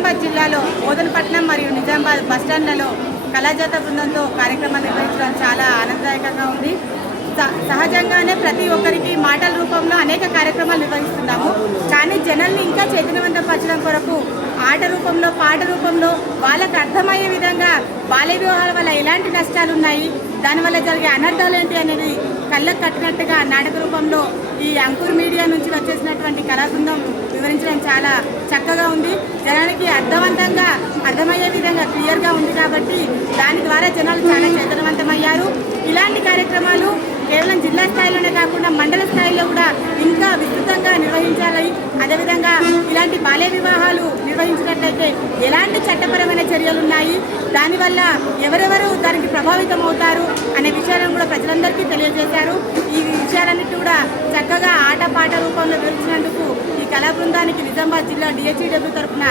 నిజామాబాద్ జిల్లాలో బోధనపట్నం మరియు నిజామాబాద్ బస్టాండ్లలో కళాజాత బృందంతో కార్యక్రమాలు నిర్వహించడం చాలా ఆనందదాయకంగా ఉంది. సహజంగానే ప్రతి ఒక్కరికి మాటల రూపంలో అనేక కార్యక్రమాలు నిర్వహిస్తున్నాము. కానీ జనాల్ని ఇంకా చైతన్యవంతపరచడం కొరకు ఆట రూపంలో, పాట రూపంలో వాళ్ళకు అర్థమయ్యే విధంగా బాల్య వివాహాల వల్ల ఎలాంటి నష్టాలు ఉన్నాయి, దానివల్ల జరిగే అనర్థాలు ఏంటి అనేది కళ్ళకు కట్టినట్టుగా నాటక రూపంలో ఈ అంకుర్ మీడియా నుంచి వచ్చేసినటువంటి కళాబృందం వివరించడం చాలా చక్కగా ఉంది. జనానికి అర్థవంతంగా అర్థమయ్యే విధంగా క్లియర్గా ఉంది కాబట్టి దాని ద్వారా జనాలు చాలా చైతన్యవంతమయ్యారు. ఇలాంటి కార్యక్రమాలు కేవలం జిల్లా స్థాయిలోనే కాకుండా మండల స్థాయిలో కూడా ఇంకా విస్తృతంగా నిర్వహించాలి. అదేవిధంగా ఇలాంటి బాల్య వివాహాలు నిర్వహించినట్లయితే ఎలాంటి చట్టపరమైన చర్యలు ఉన్నాయి, దానివల్ల ఎవరెవరు దానికి ప్రభావితం అవుతారు అనే విషయాలను కూడా ప్రజలందరికీ తెలియజేశారు. ఈ విషయాలన్నిటి కూడా చక్కగా ఆటపాట రూపంలో వివరించినందుకు ఈ కళా బృందానికి నిజామాబాద్ జిల్లా DHEW తరఫున